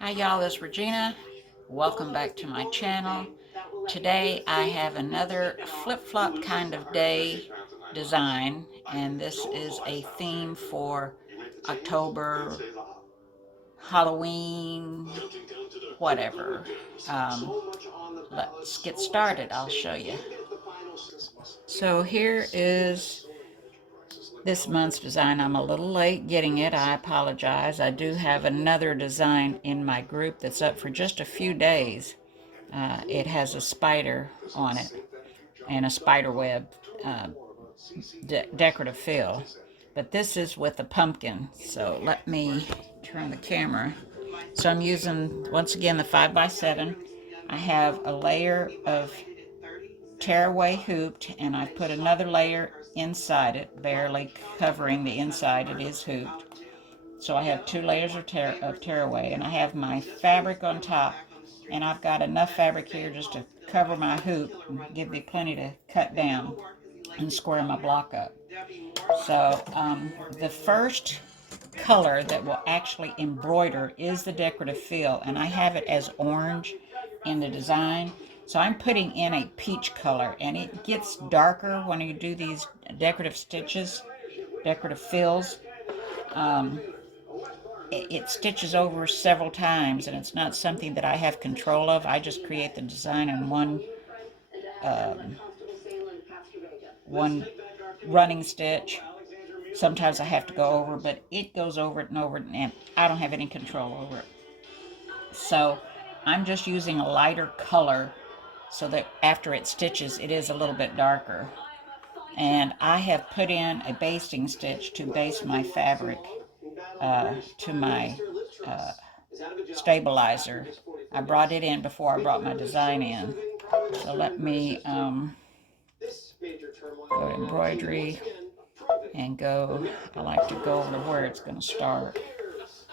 Hi y'all, this is Regina. Welcome back to my channel. Today I have another flip-flop kind of day design, and this is a theme for October, Halloween, whatever. Let's get started. I'll show you. So here is this month's design. I'm a little late getting it. I apologize. I do have another design in my group that's up for just a few days. It has a spider on it and a spider web decorative fill. But this is with a pumpkin. So let me turn the camera. So I'm using, once again, the 5x7. I have a layer of tearaway hooped, and I've put another layer inside it, barely covering the inside. It is hooped. So I have two layers of tearaway, and I have my fabric on top, and I've got enough fabric here just to cover my hoop and give me plenty to cut down and square my block up. So the first color that will actually embroider is the decorative fill, and I have it as orange in the design. So I'm putting in a peach color, and it gets darker when you do these decorative stitches, decorative fills. It stitches over several times, and it's not something that I have control of. I just create the design in one running stitch. Sometimes I have to go over, but it goes over it and over it, and I don't have any control over it. So I'm just using a lighter color so that after it stitches, it is a little bit darker. And I have put in a basting stitch to baste my fabric to my stabilizer. I brought it in before I brought my design in. So let me go to embroidery and go, I like to go over to where it's going to start.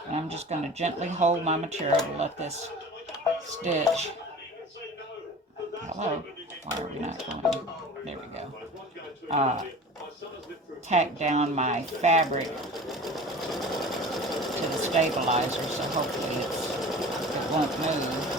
And I'm just going to gently hold my material to let this stitch. Hello, why are we not going? There we go. Tack down my fabric to the stabilizer, so hopefully it won't move.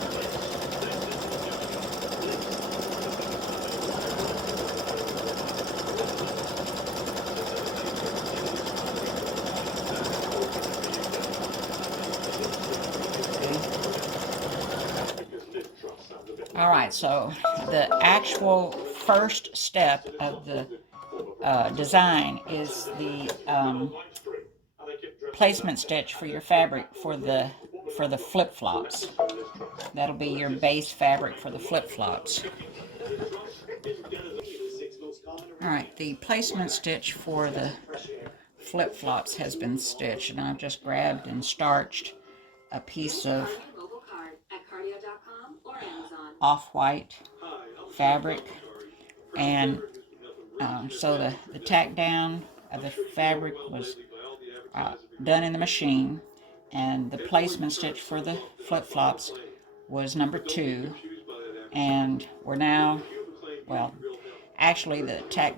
All right, so the actual first step of the design is the placement stitch for your fabric for the flip-flops. That'll be your base fabric for the flip-flops. All right, the placement stitch for the flip-flops has been stitched, and I've just grabbed and starched a piece of off-white fabric, and so the tack down of the fabric was done in the machine, and the placement stitch for the flip-flops was number 2, and we're now, well, actually the tack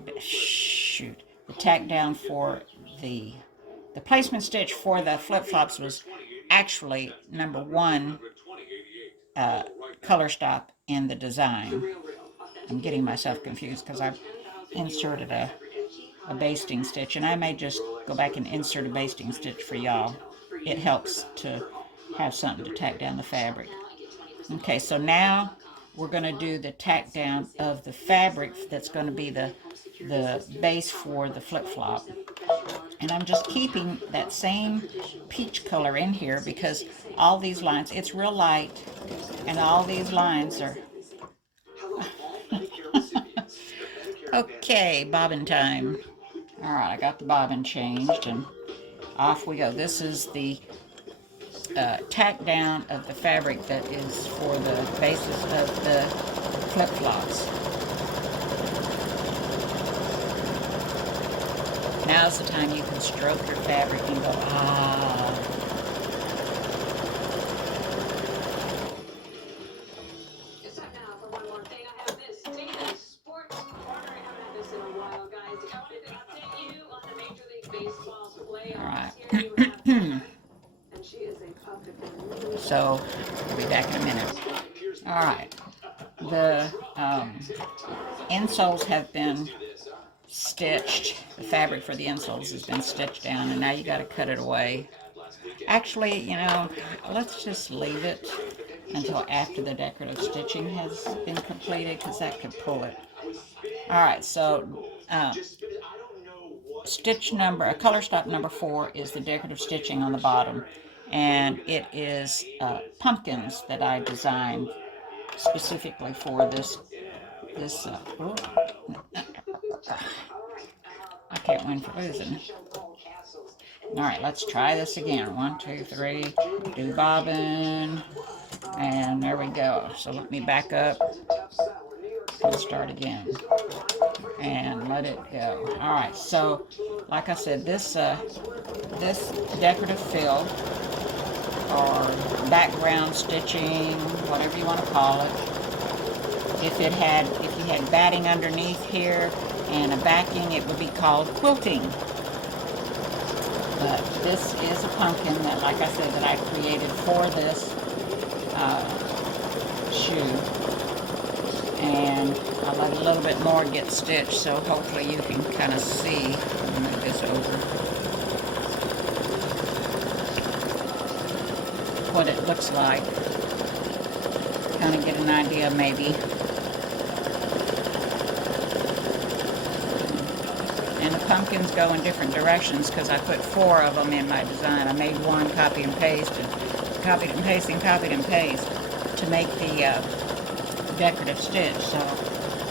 down for the placement stitch for the flip-flops was actually number 1 color stop in the design. I'm getting myself confused because I've inserted a basting stitch, and I may just go back and insert a basting stitch for y'all. It helps to have something to tack down the fabric. Okay, so now we're going to do the tack down of the fabric that's going to be the base for the flip-flop. And I'm just keeping that same peach color in here because all these lines, it's real light, and all these lines are okay, bobbin time. All right, I got the bobbin changed, and off we go. This is the tack down of the fabric that is for the basis of the flip-flops. Now's the time you can stroke your fabric and go, ah. All right. So I'll be back in a minute. All right, the insoles have been stitched. The fabric for the insoles has been stitched down, and now you got to cut it away. Actually, you know, let's just leave it until after the decorative stitching has been completed, because that could pull it. Alright, so stitch number, color stop number 4 is the decorative stitching on the bottom, and it is pumpkins that I designed specifically for this oh, I can't win for losing. Alright, let's try this again. 1, 2, 3, do bobbin, and there we go. So let me back up and start again, and let it go. Alright, so like I said, this decorative fill, or background stitching, whatever you want to call it, if you had batting underneath here and a backing, it would be called quilting. But this is a pumpkin that, like I said, that I created for this shoe, and I let a little bit more get stitched, so hopefully you can kind of see. Let me move this over, what it looks like, kind of get an idea maybe. And the pumpkins go in different directions because I put 4 of them in my design. I made one, copy and paste, and copied and paste, and copied and paste to make the decorative stitch. So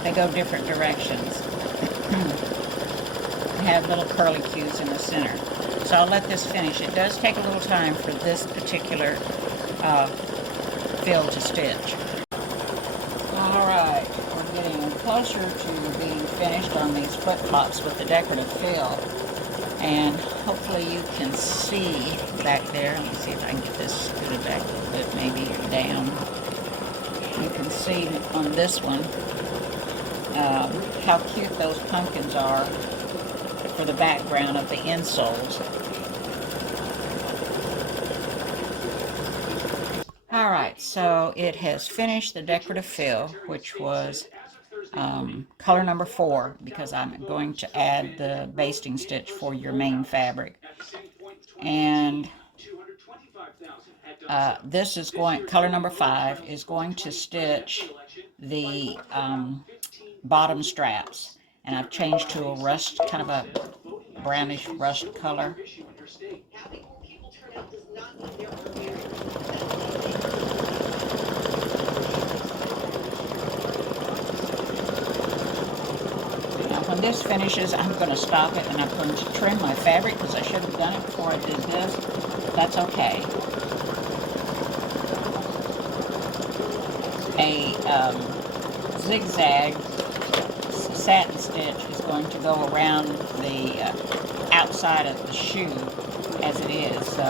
they go different directions. They have little curly cues in the center. So I'll let this finish. It does take a little time for this particular fill to stitch. Alright, we're getting closer to being finished on these flip-flops with the decorative fill, and hopefully you can see back there. Let me see if I can get this scooted back a little bit, maybe, or down. You can see on this one how cute those pumpkins are for the background of the insoles. Alright, so it has finished the decorative fill, which was color number 4, because I'm going to add the basting stitch for your main fabric. And this is going, color number 5 is going to stitch the bottom straps. And I've changed to a rust, kind of a brownish rust color. When this finishes, I'm going to stop it, and I'm going to trim my fabric, because I should have done it before I did this. That's okay. A zigzag satin stitch is going to go around the outside of the shoe as it is. So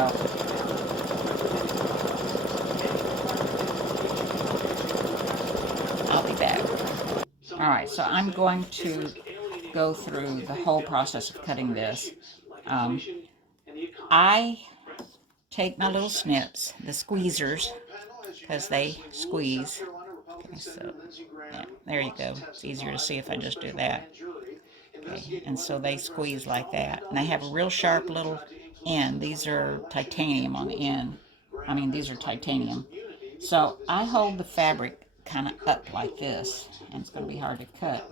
I'll be back. Alright, so I'm going to go through the whole process of cutting this. I take my little snips, the squeezers, because they squeeze. Okay, so yeah, there you go. It's easier to see if I just do that. Okay, and so they squeeze like that. And they have a real sharp little end. These are titanium on the end. I mean, these are titanium. So I hold the fabric kind of up like this, and it's going to be hard to cut.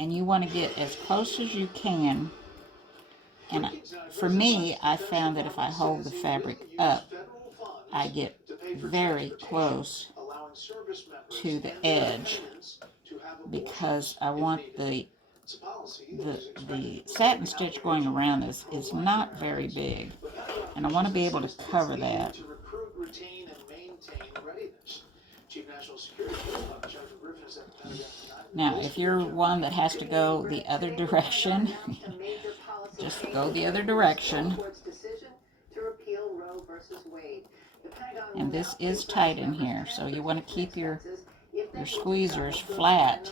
And you want to get as close as you can. And for me, I found that if I hold the fabric up, I get very close to the edge, because I want the satin stitch going around this is not very big, and I want to be able to cover that. Now, if you're one that has to go the other direction, just go the other direction. And this is tight in here, so you want to keep your squeezers flat.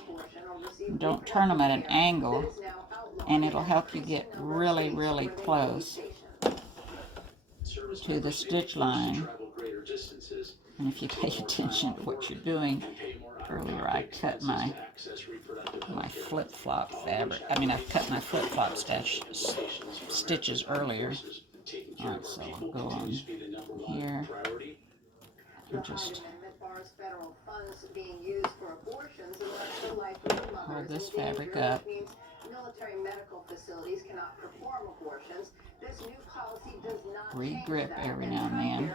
Don't turn them at an angle, and it'll help you get really, really close. to the stitch line. And if you pay attention to what you're doing, earlier I cut my flip-flop fabric. I mean, I've cut my flip-flop stitches earlier. Alright, so I'll go on here and just hold this fabric up. Military medical facilities cannot perform abortions. This new policy does not re-grip every now and then.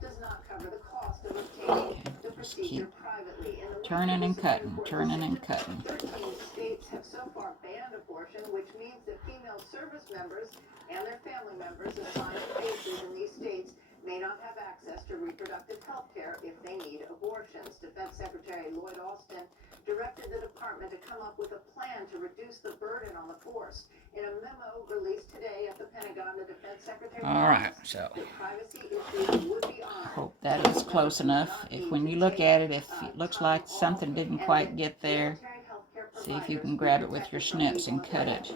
Does not cover the cost of obtaining the procedure privately. Turning and cutting, turning and cutting. 13 states have so far banned abortion, which means that female service members and their family members assigned to bases in these states may not have access to reproductive health care if they need abortions. Defense Secretary Lloyd Austin directed the department to come up with a plan to reduce the burden on the force. In a memo released today at the Pentagon, the Defense Secretary so I hope that is close enough. If when you look at it, if it looks like something didn't quite get there, see if you can grab it with your snips and cut it.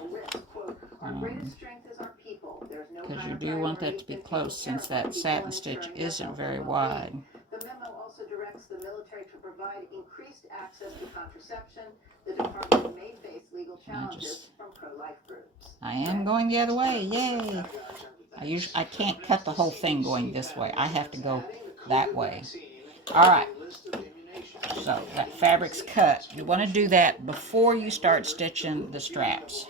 Because you do want that to be close, since that satin stitch isn't very wide. The memo also directs the military to provide increased access to contraception. The department may face legal challenges from pro-life groups. I am going the other way, yay! I can't cut the whole thing going this way. I have to go that way. Alright, so that fabric's cut. You want to do that before you start stitching the straps,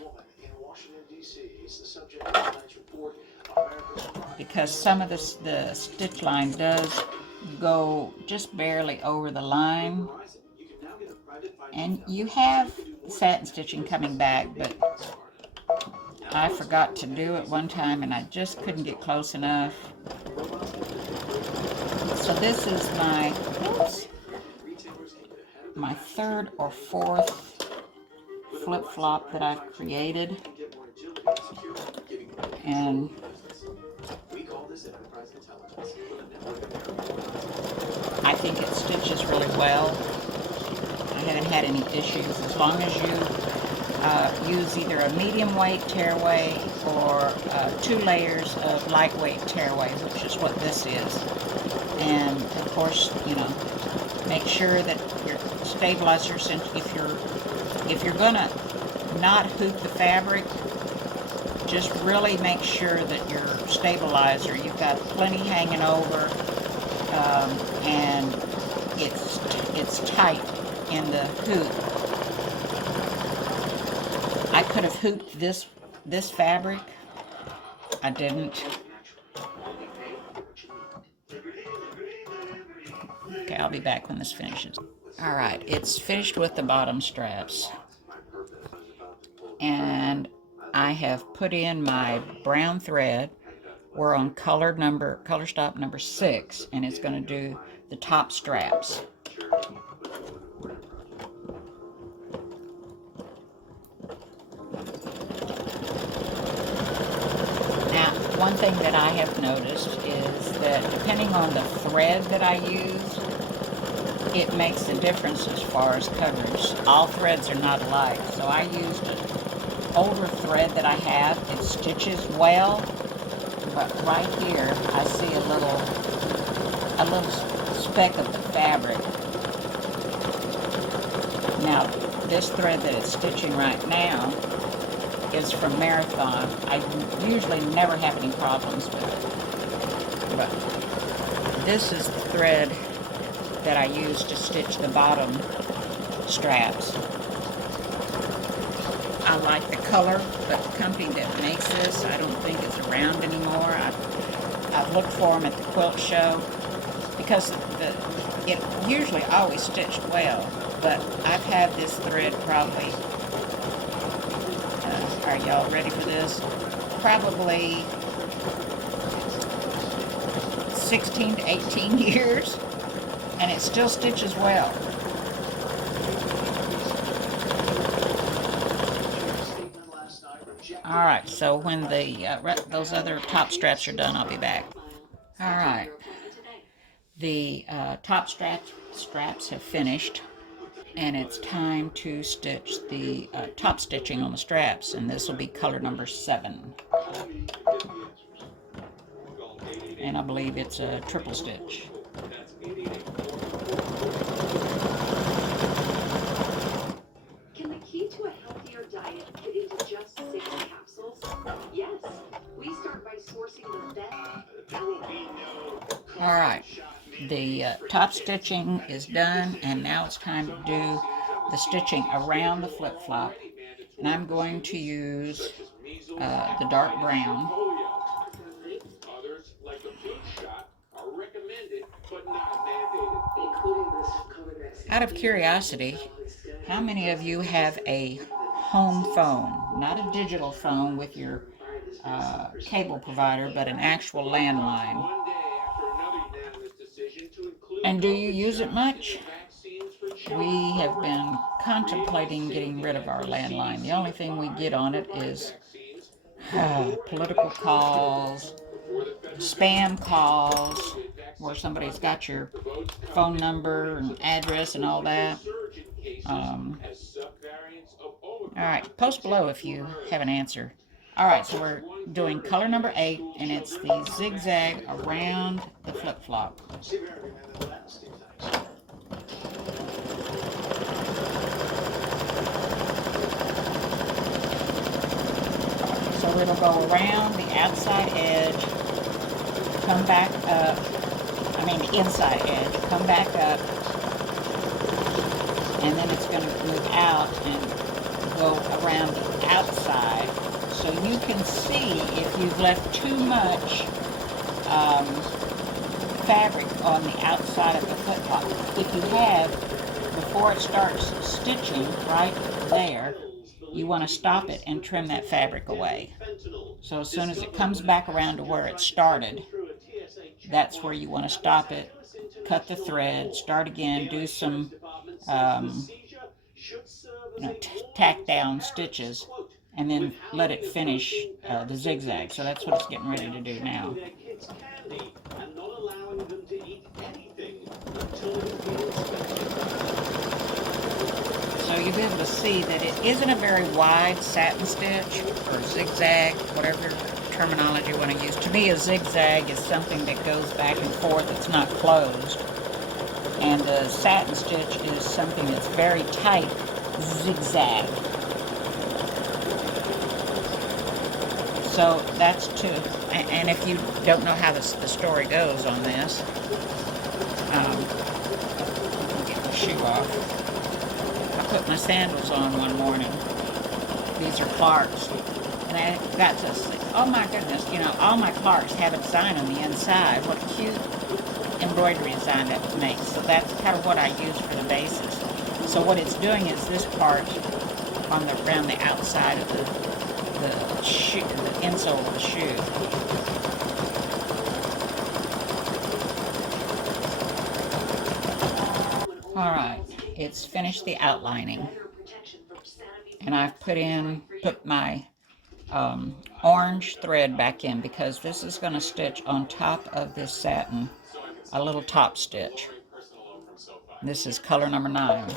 because some of the stitch line does go just barely over the line, and you have satin stitching coming back, but I forgot to do it one time and I just couldn't get close enough. So this is my third or fourth flip-flop that I've created, and I think it stitches really well. I haven't had any issues as long as you use either a medium weight tearaway or 2 layers of lightweight tearaways, which is what this is. And of course, you know, make sure that your stabilizer, since if you're gonna not hoop the fabric, just really make sure that your stabilizer, you've got plenty hanging over, and it's tight in the hoop. I could have hooped this fabric. I didn't. Okay, I'll be back when this finishes. Alright, it's finished with the bottom straps. And I have put in my brown thread. We're on color stop number 6, and it's going to do the top straps. One thing that I have noticed is that depending on the thread that I use, it makes a difference as far as coverage. All threads are not alike, so I used an older thread that I have. It stitches well, but right here I see a little speck of the fabric. Now, this thread that it's stitching right now is from Marathon. I usually never have any problems with it, but this is the thread that I use to stitch the bottom straps. I like the color, but the company that makes this, I don't think it's around anymore. I've looked for them at the quilt show, because it usually always stitched well, but I've had this thread probably, are y'all ready for this? Probably 16 to 18 years, and it still stitches well. Alright, so when those other top straps are done, I'll be back. Alright, the top straps have finished, and it's time to stitch the top stitching on the straps, and this will be color number 7. and I believe it's a triple stitch. Can the key to a healthier diet fit into just 6 capsules? Yes. We start by sourcing the best. All right, the top stitching is done, and now it's time to do the stitching around the flip-flop. And I'm going to use the dark brown. Out of curiosity, how many of you have a home phone? Not a digital phone with your cable provider, but an actual landline. And do you use it much? We have been contemplating getting rid of our landline. The only thing we get on it is political calls, spam calls, where somebody's got your phone number and address and all that. Alright, post below if you have an answer. Alright, so we're doing color number 8, and it's the zigzag around the flip-flop. So it'll go around the outside edge, come back up, the inside edge, come back up, and then it's going to move out and go around the outside. So you can see if you've left too much fabric on the outside of the flip-flop. If you have, before it starts stitching right there, you want to stop it and trim that fabric away. So as soon as it comes back around to where it started, that's where you want to stop it, cut the thread, start again, do some tack down stitches, and then let it finish the zigzag. So that's what it's getting ready to do now. So you'll be able to see that it isn't a very wide satin stitch, or zigzag, whatever terminology you want to use. To me, a zigzag is something that goes back and forth, it's not closed. And a satin stitch is something that's very tight, zigzag. So that's two. And if you don't know how the story goes on this, get my shoe off. I put my sandals on one morning. These are Clarks. And I got to say, oh my goodness, all my Clarks have a design on the inside. What a cute embroidery design that makes. So that's kind of what I use for the basis. So what it's doing is this part around the outside of the insole of the shoe. Alright, it's finished the outlining. And I've put my orange thread back in, because this is going to stitch on top of this satin, a little top stitch. This is color number 9.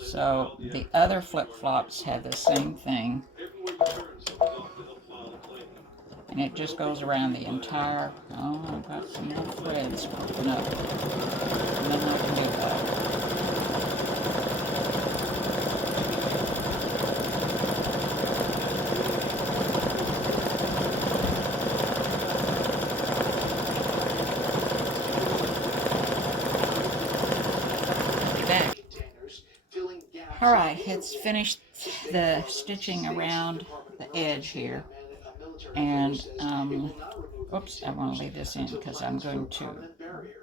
So the other flip-flops have the same thing, and it just goes around the entire. Oh, I've got some more threads popping up, and then I can do that. Alright, it's finished the stitching around the edge here, and oops, I want to leave this in because I'm going to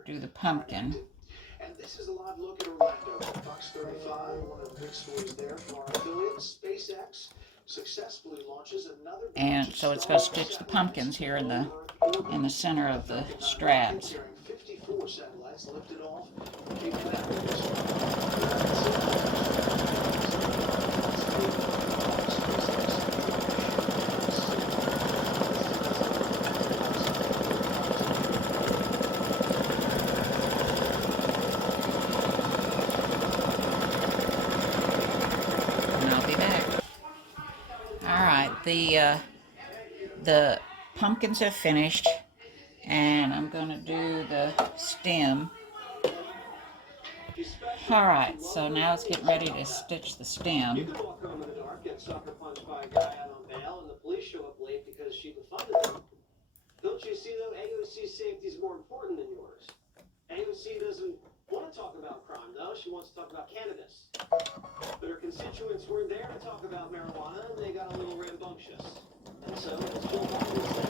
do the pumpkin. And this is a live look at Orlando. Fox 35, one of the big stories there from our affiliate, SpaceX, successfully launches another. And so it's going to stitch the pumpkins here in the center of the straps. 54 satellites lifted off. the pumpkins have finished, and I'm going to do the stem. Alright, so now it's getting ready to stitch the stem. You could walk home in the dark, get sucker punched by a guy out on bail, and the police show up late because she defunded them. Don't you see, though, AOC's safety is more important than yours. AOC doesn't want to talk about crime, though. She wants to talk about cannabis. But her constituents were there to talk about marijuana, and they got a little rambunctious. And so, as Joe Biden said,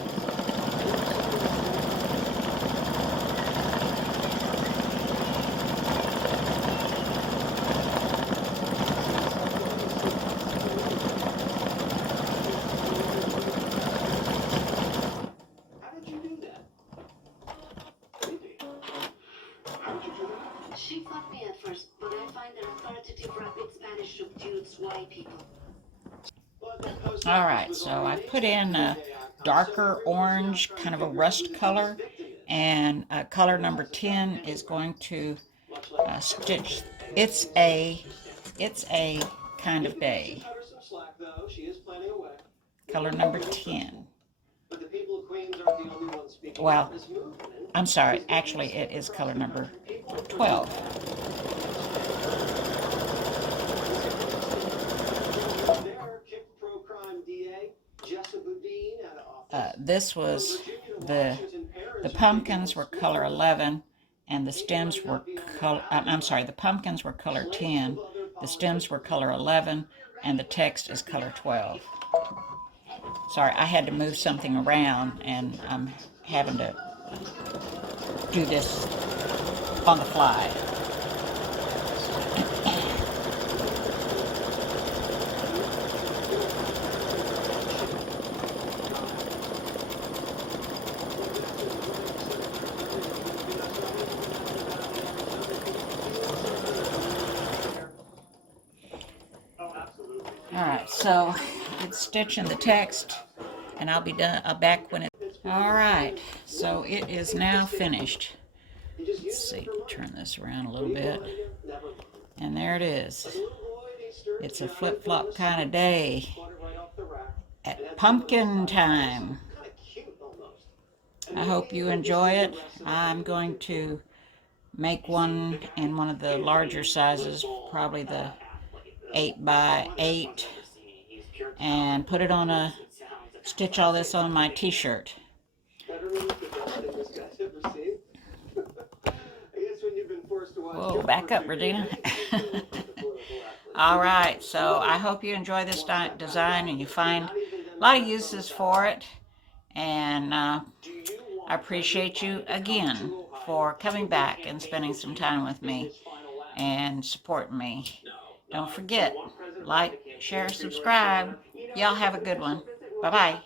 she fought me at first, but I find that authoritative rapid Spanish subdues white people. Alright, so I put in a darker orange, kind of a rust color, and color number 10 is going to stitch. It's a kind of day. Color number 10. Well, I'm sorry, actually it is color number 12. This was the pumpkins were color 11, and the stems were color, I'm sorry, the pumpkins were color 10, the stems were color 11, and the text is color 12. Sorry, I had to move something around, and I'm having to do this on the fly. Alright, so it's stitching the text, and I'll be done. I'll back when it's alright. So it is now finished. Let's see, turn this around a little bit, and there it is. It's a flip-flop kind of day at pumpkin time. I hope you enjoy it. I'm going to make one in one of the larger sizes, probably the 8x8, and put it on a, stitch all this on my t-shirt. Whoa, back up, Regina. Alright, so I hope you enjoy this design and you find a lot of uses for it, and I appreciate you again for coming back and spending some time with me and supporting me. Don't forget, like, share, subscribe. Y'all have a good one. Bye-bye.